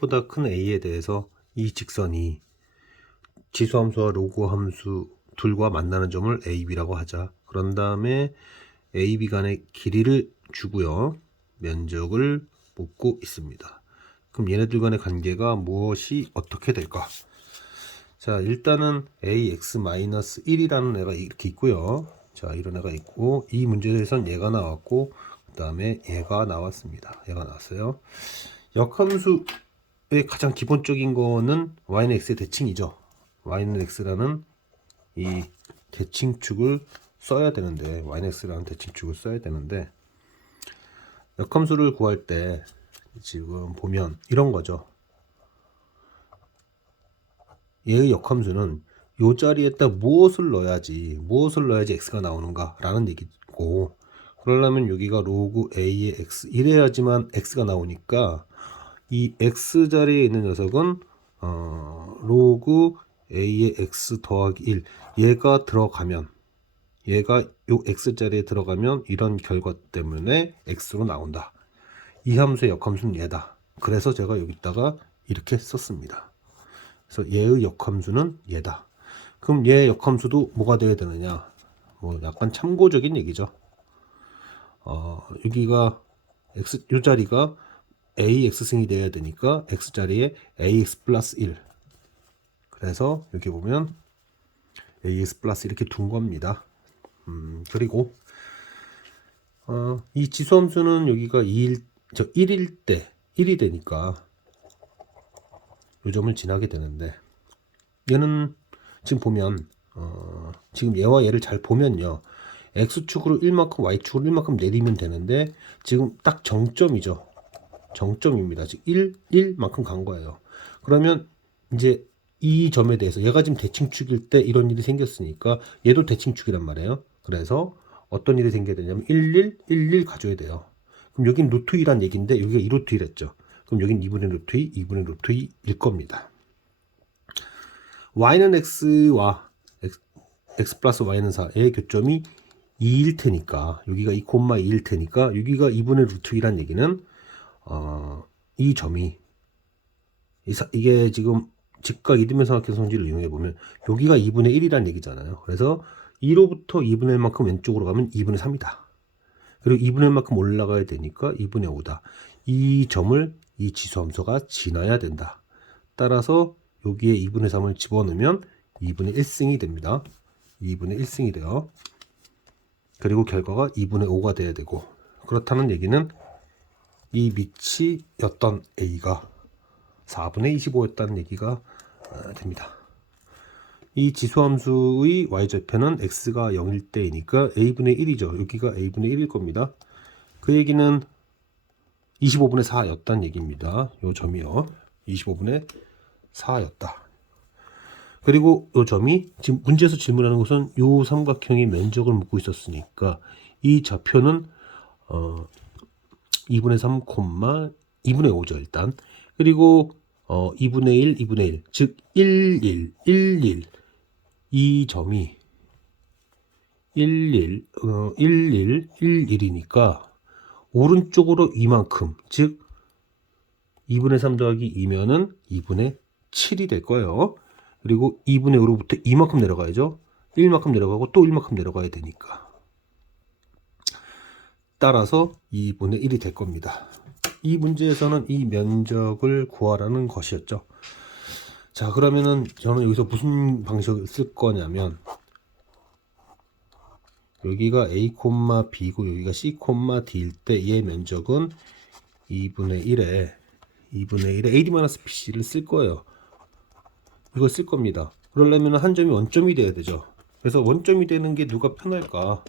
보다 큰 a에 대해서 이 직선이 지수 함수와 로그 함수 둘과 만나는 점을 ab라고 하자. 그런 다음에 ab 간의 길이를 주고요. 면적을 묻고 있습니다. 그럼 얘네들 간의 관계가 무엇이 어떻게 될까? 자, 일단은 ax-1이라는 애가 이렇게 있고요. 자, 이런 애가 있고 이 문제에선 얘가 나왔고 그 다음에 얘가 나왔습니다. 얘가 나왔어요. 역함수의 가장 기본적인 거는 y는 x의 대칭이죠. y는 x라는 이 대칭축을 써야 되는데 y는 x라는 대칭축을 써야 되는데 역함수를 구할 때 지금 보면 이런 거죠. 얘의 역함수는 요 자리에다 무엇을 넣어야지 무엇을 넣어야지 x가 나오는가 라는 얘기고 그러려면 여기가 로그 a의 x 이래야지만 x가 나오니까 이 x 자리에 있는 녀석은 어, 로그 a의 x 더하기 1 얘가 들어가면 얘가 요 x 자리에 들어가면 이런 결과 때문에 x로 나온다. 이 함수의 역함수는 얘다. 그래서 제가 여기다가 이렇게 썼습니다. 그래서 얘의 역함수는 얘다. 그럼 얘 역함수도 뭐가 돼야 되느냐? 뭐 약간 참고적인 얘기죠. 어, 여기가 x 요 자리가 ax 승이 돼야 되니까 x 자리에 ax 플러스 1 그래서 여기 보면 ax 플러스 이렇게 둔 겁니다. 음, 그리고 어, 이 지수함수는 여기가 2일 저 1일 때 1이 되니까 요 점을 지나게 되는데 얘는 지금 보면 어, 지금 얘와 얘를 잘 보면요. X축으로 1만큼 y축으로 1만큼 내리면 되는데 지금 딱 정점이죠 정점입니다. 즉 1, 1만큼 간 거예요. 그러면 이제 이 점에 대해서 얘가 지금 대칭축일 때 이런 일이 생겼으니까 얘도 대칭축이란 말이에요. 그래서 어떤 일이 생겨야 되냐면 11, 11 가져야 돼요. 그럼 여긴 루트 2란 얘기인데 여기가 2루트 1했죠. 그럼 여긴 2분의 루트 2, 2분의 루트 2일 겁니다. y는 x와 x, x 플러스 y는 4의 교점이 2일 테니까 여기가 2, 2일 테니까 여기가 2분의 루트 2란 얘기는 어, 이 점이 이 사- 이게 지금 직각 이등변 삼각형 성질을 이용해 보면 여기가 2분의 1이란 얘기잖아요. 그래서 2로부터 2분의 1만큼 왼쪽으로 가면 2분의 3이다. 그리고 2분의 1만큼 올라가야 되니까 2분의 5다. 이 점을 이 지수함수가 지나야 된다. 따라서 여기에 2분의 3을 집어넣으면 2분의 1승이 됩니다. 2분의 1승이 돼요. 그리고 결과가 2분의 5가 돼야 되고 그렇다는 얘기는 이 밑이 였던 A가 4분의 25였다는 얘기가 어, 됩니다. 이 지수함수의 y좌표는 x가 0일 때이니까 a분의 1이죠. 여기가 a분의 1일 겁니다. 그 얘기는 25분의 4였다는 얘기입니다. 요 점이요. 25분의 4였다. 그리고 요 점이 지금 문제에서 질문하는 것은 요 삼각형이 면적을 묻고 있었으니까 이 좌표는 어 2분의 3, 2분의 5죠, 일단. 그리고 어 2분의 1, 2분의 1. 즉 1, 1, 1, 1. 이 점이 1, 1, 어, 1, 1, 1, 1이니까 오른쪽으로 이만큼, 즉 2분의 3 더하기 2면은 2분의 7이 될 거예요. 그리고 2분의 5로부터 이만큼 내려가야죠. 1만큼 내려가고 또 1만큼 내려가야 되니까. 따라서 2분의 1이 될 겁니다. 이 문제에서는 이 면적을 구하라는 것이었죠. 자, 그러면은 저는 여기서 무슨 방식을 쓸 거냐면 여기가 a, b고 여기가 c, d일 때 얘 면적은 2분의 1에 2분의 1에 ad-bc를 쓸 거예요. 이걸 쓸 겁니다. 그러려면 한 점이 원점이 돼야 되죠. 그래서 원점이 되는 게 누가 편할까?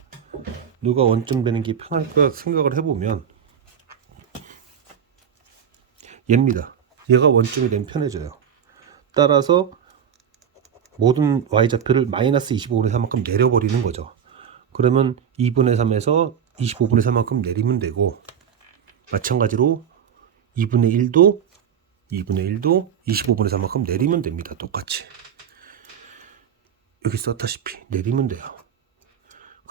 누가 원점 되는 게 편할까 생각을 해보면 얘입니다. 얘가 원점이 되면 편해져요. 따라서 모든 y좌표를 마이너스 25분의 3만큼 내려버리는 거죠. 그러면 2분의 3에서 25분의 3만큼 내리면 되고 마찬가지로 2분의 1도 2분의 1도 25분의 3만큼 내리면 됩니다. 똑같이. 여기 썼다시피 내리면 돼요.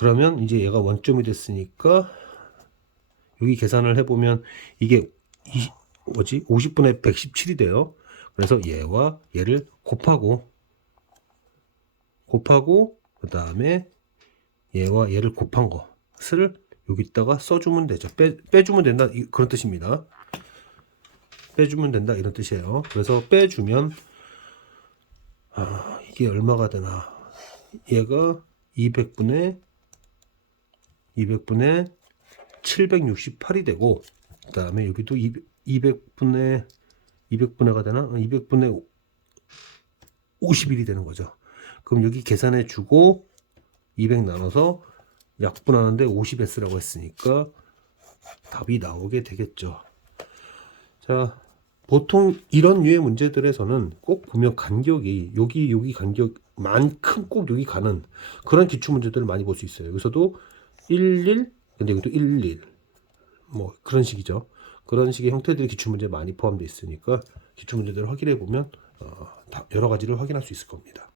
그러면 이제 얘가 원점이 됐으니까 여기 계산을 해보면 이게 뭐지? 50분의 117이 돼요. 그래서 얘와 얘를 곱하고 곱하고 그 다음에 얘와 얘를 곱한 것을 여기다가 써주면 되죠. 빼, 빼주면 된다 이- 그런 뜻입니다. 빼주면 된다 이런 뜻이에요. 그래서 빼주면 아, 이게 얼마가 되나? 얘가 200분의 200분의 768이 되고 그 다음에 여기도 200, 분의 200분의가 되나? 200분의 51이 되는 거죠. 그럼 여기 계산해 주고 200 나눠서 약분하는데 50S라고 했으니까 답이 나오게 되겠죠. 자, 보통 이런 류의 문제들에서는 꼭 보면 간격이 여기 여기 간격만큼 꼭 여기 가는 그런 기출 문제들을 많이 볼 수 있어요. 여기서도 11 근데 여기도 11 뭐 그런 식이죠. 그런 식의 형태들의 기출 문제 많이 포함되어 있으니까 기출 문제들을 확인해 보면 어, 다 여러 가지를 확인할 수 있을 겁니다.